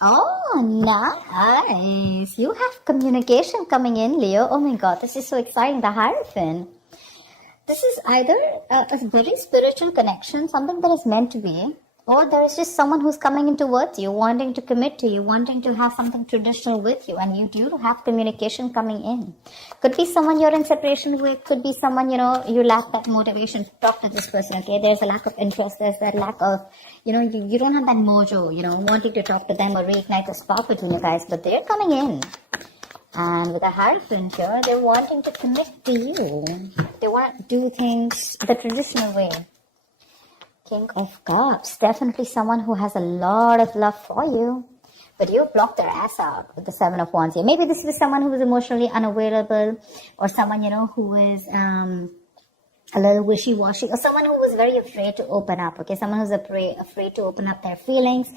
Oh, nice. You have communication coming in, Leo. Oh my God, this is so exciting. The Hierophant. This is either a very spiritual connection, something that is meant to be, or there is just someone who's coming in towards you, wanting to commit to you, wanting to have something traditional with you, and you do have communication coming in. Could be someone you're in separation with, could be someone, you lack that motivation to talk to this person, okay? There's a lack of interest, there's that lack of, you don't have that mojo, wanting to talk to them or reignite the spark between you guys, but they're coming in. And with the Hierophant here, they're wanting to commit to you. They want to do things the traditional way. King of Cups, definitely someone who has a lot of love for you, but you blocked their ass out with the Seven of Wands here. Maybe this is someone who is emotionally unavailable, or someone, who is a little wishy-washy, or someone who was very afraid to open up, okay? Someone who's afraid to open up their feelings.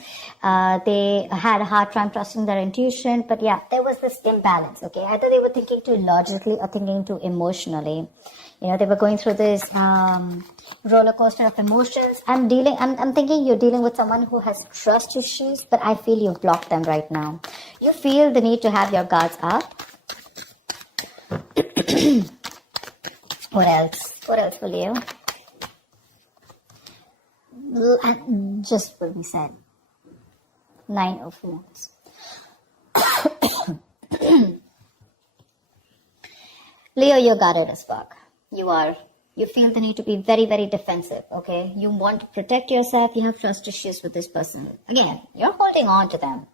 They had a hard time trusting their intuition, but yeah, there was this imbalance, okay? Either they were thinking too logically or thinking too emotionally. They were going through this roller coaster of emotions. I'm thinking you're dealing with someone who has trust issues, but I feel you've blocked them right now. You feel the need to have your guards up. What else? What else for you? And just what we said. 9 of Wands. Leo, you're guarded as fuck. You feel the need to be very, very defensive, okay? You want to protect yourself. You have trust issues with this person. Again, you're holding on to them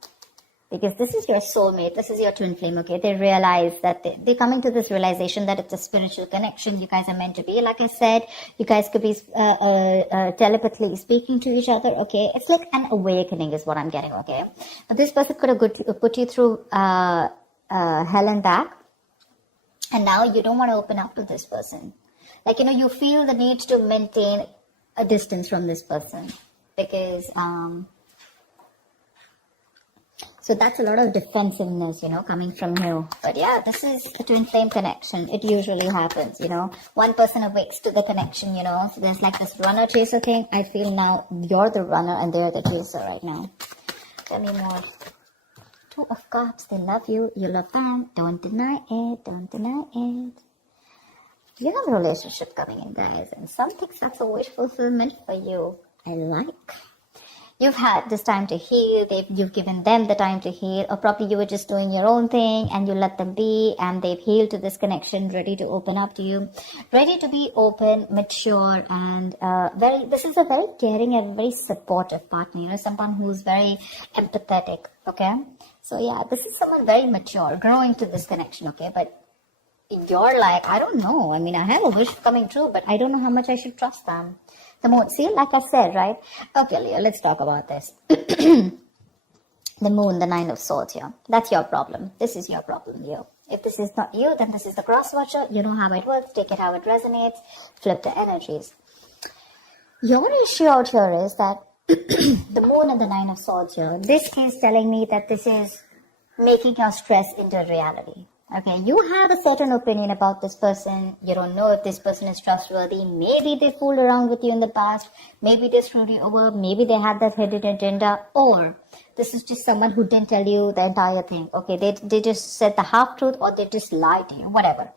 because this is your soulmate. This is your twin flame, okay? They realize that they're coming to this realization that it's a spiritual connection. You guys are meant to be. Like I said, you guys could be telepathically speaking to each other, okay? It's like an awakening is what I'm getting, okay? But this person could have put you through hell and back. And now you don't want to open up to this person. Like, you feel the need to maintain a distance from this person. Because, so that's a lot of defensiveness, coming from you. But yeah, this is a twin flame connection. It usually happens, One person awakes to the connection, So there's like this runner chaser thing. I feel now you're the runner and they're the chaser right now. Tell me more. 2 of Cups, they love you, you love them, don't deny it, don't deny it. You have a relationship coming in, guys, and some things that's a wish fulfillment for you. I like. You've had this time to heal, you've given them the time to heal, or probably you were just doing your own thing and you let them be, and they've healed to this connection, ready to open up to you, ready to be open, mature, and this is a very caring and very supportive partner, someone who's very empathetic, okay? So yeah, this is someone very mature, growing to this connection, okay? But you're like, I don't know. I mean, I have a wish coming true, but I don't know how much I should trust them. The moon, see, like I said, right? Okay, Leo, let's talk about this. The moon, the 9 of Swords here. That's your problem. This is your problem, Leo. If this is not you, then this is the cross watcher. You know how it works. Take it how it resonates. Flip the energies. Your issue out here is that the moon and the 9 of Swords here, this is telling me that this is making your stress into reality. Okay, you have a certain opinion about this person. You don't know if this person is trustworthy. Maybe they fooled around with you in the past. Maybe they screwed you over. Maybe they had that hidden agenda. Or this is just someone who didn't tell you the entire thing. Okay, they just said the half truth, or they just lied to you, whatever.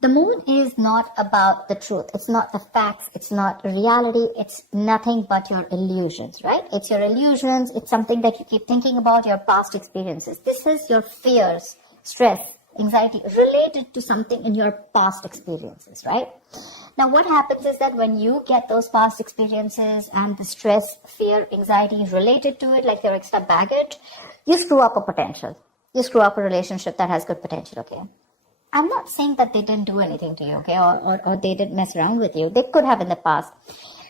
The moon is not about the truth. It's not the facts. It's not reality. It's nothing but your illusions, right? It's your illusions. It's something that you keep thinking about, your past experiences. This is your fears, stress, anxiety related to something in your past experiences, right? Now, what happens is that when you get those past experiences and the stress, fear, anxiety related to it, like your extra baggage, you screw up a potential. You screw up a relationship that has good potential, okay? I'm not saying that they didn't do anything to you, okay, or they didn't mess around with you. They could have in the past.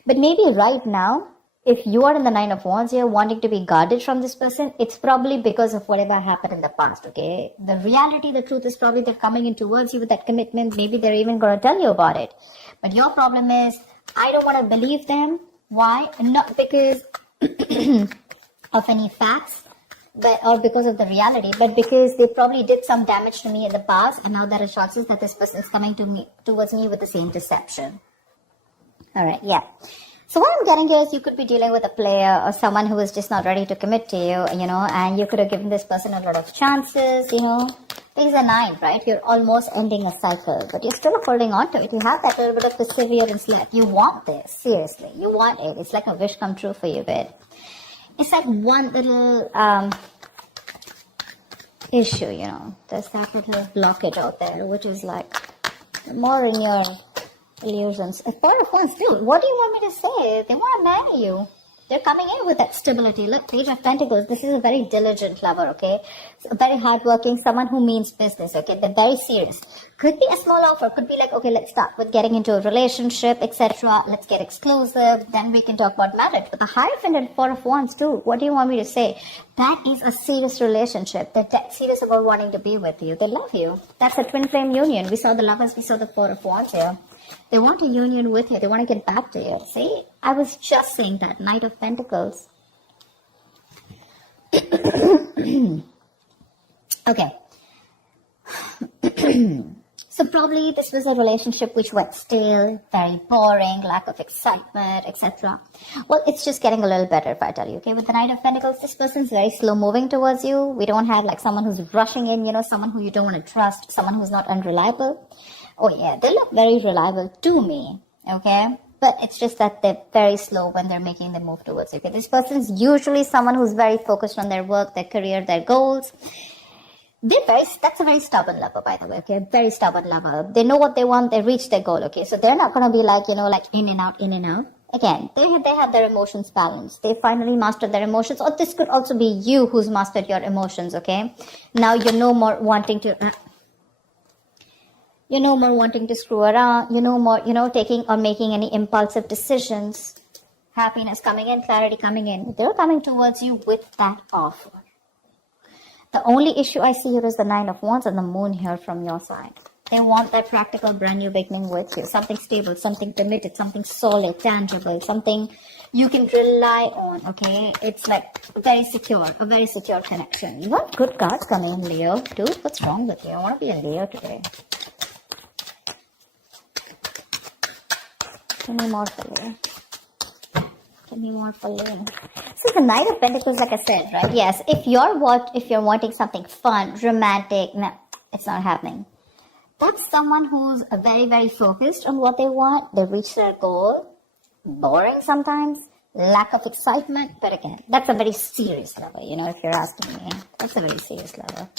But maybe right now, if you are in the 9 of Wands here, wanting to be guarded from this person, it's probably because of whatever happened in the past, okay? The reality, the truth is probably they're coming in towards you with that commitment. Maybe they're even going to tell you about it. But your problem is, I don't want to believe them. Why? Not because of any facts, or because of the reality, but because they probably did some damage to me in the past, and now there are chances that this person is coming towards me with the same deception. All right, yeah. So what I'm getting here is you could be dealing with a player or someone who is just not ready to commit to you, and you could have given this person a lot of chances, These are 9, right? You're almost ending a cycle, but you're still holding on to it. You have that little bit of perseverance left. You want this, seriously. You want it. It's like a wish come true for you, babe. It's like one little issue, There's that little blockage out there, which is like more in your illusions. A Four of Wands too. What do you want me to say? They want to marry you. They're coming in with that stability. Look, Page of Pentacles. This is a very diligent lover, okay? A very hardworking, someone who means business, okay? They're very serious. Could be a small offer. Could be like, okay, let's start with getting into a relationship, etc. Let's get exclusive. Then we can talk about marriage. But the Hierophant and Four of Wands too. What do you want me to say? That is a serious relationship. They're serious about wanting to be with you. They love you. That's a twin flame union. We saw the Lovers. We saw the Four of Wands here. They want a union with you. They want to get back to you. See? I was just saying that. Knight of Pentacles. Okay. So probably this was a relationship which went stale, very boring, lack of excitement, etc. Well, it's just getting a little better if I tell you, okay? With the Knight of Pentacles, this person's very slow moving towards you. We don't have like someone who's rushing in, someone who you don't want to trust, someone who's not unreliable. Oh yeah, they look very reliable to me, okay? But it's just that they're very slow when they're making the move towards you, okay? This person's usually someone who's very focused on their work, their career, their goals. That's a very stubborn lover, by the way, okay? Very stubborn lover. They know what they want, they reach their goal, okay? So they're not going to be like, like in and out, in and out. Again, they have their emotions balanced. They finally mastered their emotions. Or this could also be you who's mastered your emotions, okay? Now you're no more wanting to... You're no more wanting to screw around. You're no more, taking or making any impulsive decisions. Happiness coming in, clarity coming in. They're coming towards you with that offer. The only issue I see here is the Nine of Wands and the Moon here from your side. They want that practical brand new beginning with you. Something stable, something committed, something solid, tangible, something you can rely on, okay? It's like a very secure connection. You want good cards coming in, Leo. Dude, what's wrong with you? I want to be a Leo today. Give me more for Leo. Give me more for Leo. So the Knight of Pentacles, like I said, right? Yes, if you're wanting something fun, romantic, no, it's not happening. That's someone who's very, very focused on what they want. They reach their goal. Boring sometimes. Lack of excitement. But again, that's a very serious lover, if you're asking me. That's a very serious lover.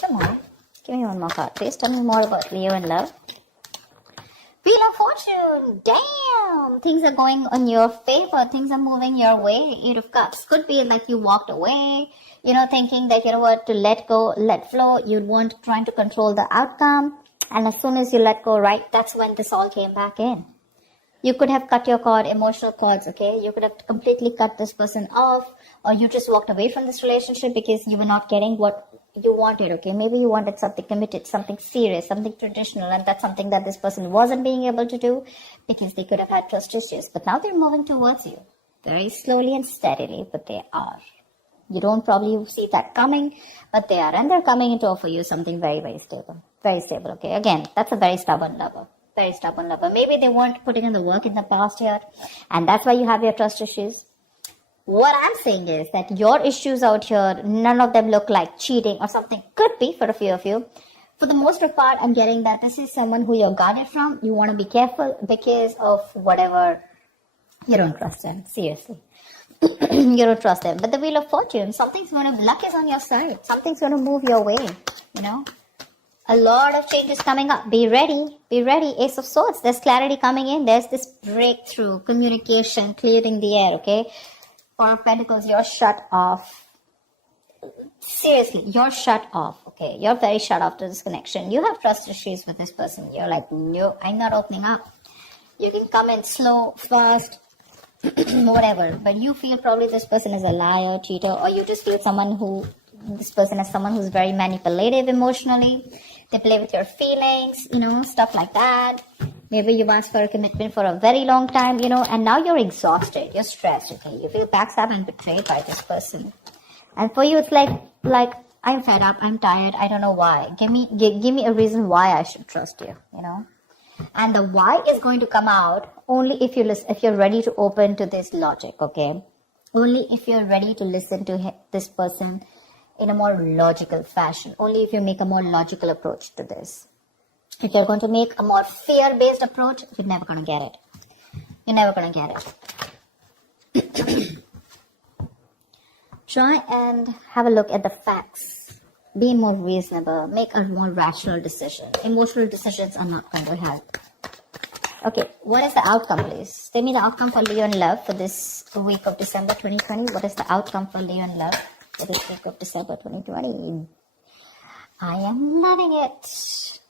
Come on. Give me one more card, please. Tell me more about Leo and love. Wheel of Fortune. Damn. Things are going on your favor. Things are moving your way. 8 of Cups. Could be like you walked away, thinking that, what, to let go, let flow. You'd want trying to control the outcome. And as soon as you let go, right, that's when this all came back in. You could have cut your cord, emotional cords, okay? You could have completely cut this person off, or you just walked away from this relationship because you were not getting what you wanted, okay? Maybe you wanted something committed, something serious, something traditional, and that's something that this person wasn't being able to do because they could have had trust issues. But now they're moving towards you very slowly and steadily, but they are. You don't probably see that coming, but they are, and they're coming in to offer you something very, very stable. Very stable, okay? Again, that's a very stubborn lover. Very stubborn lover. Maybe they weren't putting in the work in the past year, and that's why you have your trust issues. What I'm saying is that your issues out here, none of them look like cheating or something. Could be for a few of you. For the most part, I'm getting that this is someone who you're guarded from. You want to be careful because of whatever. You don't trust them. Seriously. You don't trust them. But the Wheel of Fortune, luck is on your side. Something's going to move your way, A lot of changes coming up. Be ready. Be ready. Ace of Swords. There's clarity coming in. There's this breakthrough, communication, clearing the air, okay? Four of Pentacles, you're shut off. Seriously, you're shut off, okay? You're very shut off to this connection. You have trust issues with this person. You're like, no, I'm not opening up. You can come in slow, fast, whatever. But you feel probably this person is a liar, cheater, or you just feel this person is someone who's very manipulative emotionally. They play with your feelings, stuff like that. Maybe you've asked for a commitment for a very long time, and now you're exhausted. You're stressed, okay? You feel backstabbed and betrayed by this person. And for you, it's like I'm fed up, I'm tired, I don't know why. Give me a reason why I should trust you, you know. And the why is going to come out only if you listen, if you're ready to open to this logic, okay? Only if you're ready to listen to this person in a more logical fashion. Only if you make a more logical approach to this. If you're going to make a more fear-based approach, you're never going to get it. You're never going to get it. Try and have a look at the facts. Be more reasonable. Make a more rational decision. Emotional decisions are not going to help. Okay, what is the outcome, please? Tell me the outcome for Leo in love for this week of December 2020. What is the outcome for Leo in love for this week of December 2020? I am loving it.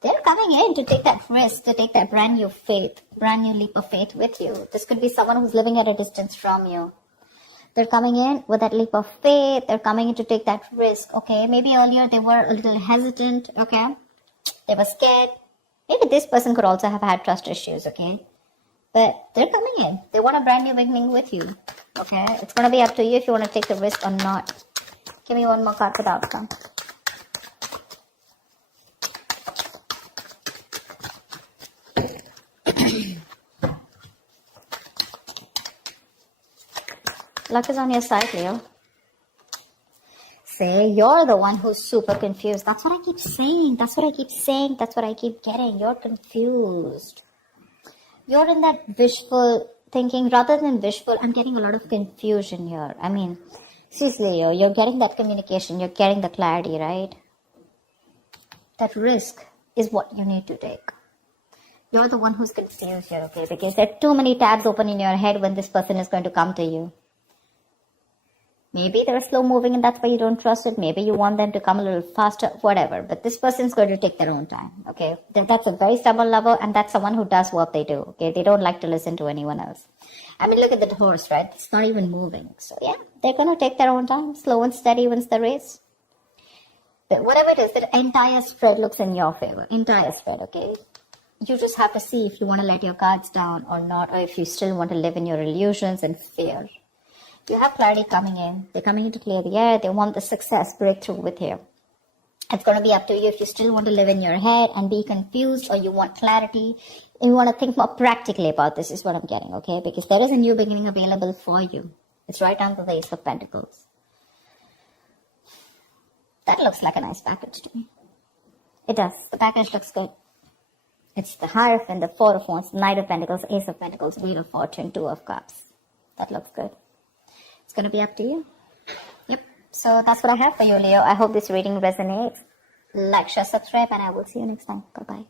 They're coming in to take that risk, to take that brand new faith, brand new leap of faith with you. This could be someone who's living at a distance from you. They're coming in with that leap of faith. They're coming in to take that risk, okay? Maybe earlier they were a little hesitant, okay? They were scared. Maybe this person could also have had trust issues, okay? But they're coming in. They want a brand new beginning with you, okay? It's going to be up to you if you want to take the risk or not. Give me one more card for the outcome. Luck is on your side, Leo. Say you're the one who's super confused. That's what I keep saying. That's what I keep saying. That's what I keep getting. You're confused. You're in that wishful thinking rather than wishful. I'm getting a lot of confusion here. I mean, seriously, Leo, you're getting that communication. You're getting the clarity, right? That risk is what you need to take. You're the one who's confused here, okay? Because there are too many tabs open in your head when this person is going to come to you. Maybe they're slow moving and that's why you don't trust it. Maybe you want them to come a little faster, whatever. But this person's going to take their own time, okay? That's a very stubborn lover and that's someone who does what they do, okay? They don't like to listen to anyone else. I mean, look at the horse, right? It's not even moving. So yeah, they're going to take their own time. Slow and steady wins the race. But whatever it is, the entire spread looks in your favor. Entire spread, okay? You just have to see if you want to let your cards down or not, or if you still want to live in your illusions and fear. You have clarity coming in. They're coming in to clear the air. They want the success breakthrough with you. It's going to be up to you if you still want to live in your head and be confused, or you want clarity. You want to think more practically about this is what I'm getting, okay? Because there is a new beginning available for you. It's right under the Ace of Pentacles. That looks like a nice package to me. It does. The package looks good. It's the Hierophant, the Four of Wands, Knight of Pentacles, Ace of Pentacles, Wheel of Fortune, Two of Cups. That looks good. It's going to be up to you. Yep. So that's what I have for you, Leo. I hope this reading resonates. Like, share, subscribe, and I will see you next time. Bye-bye.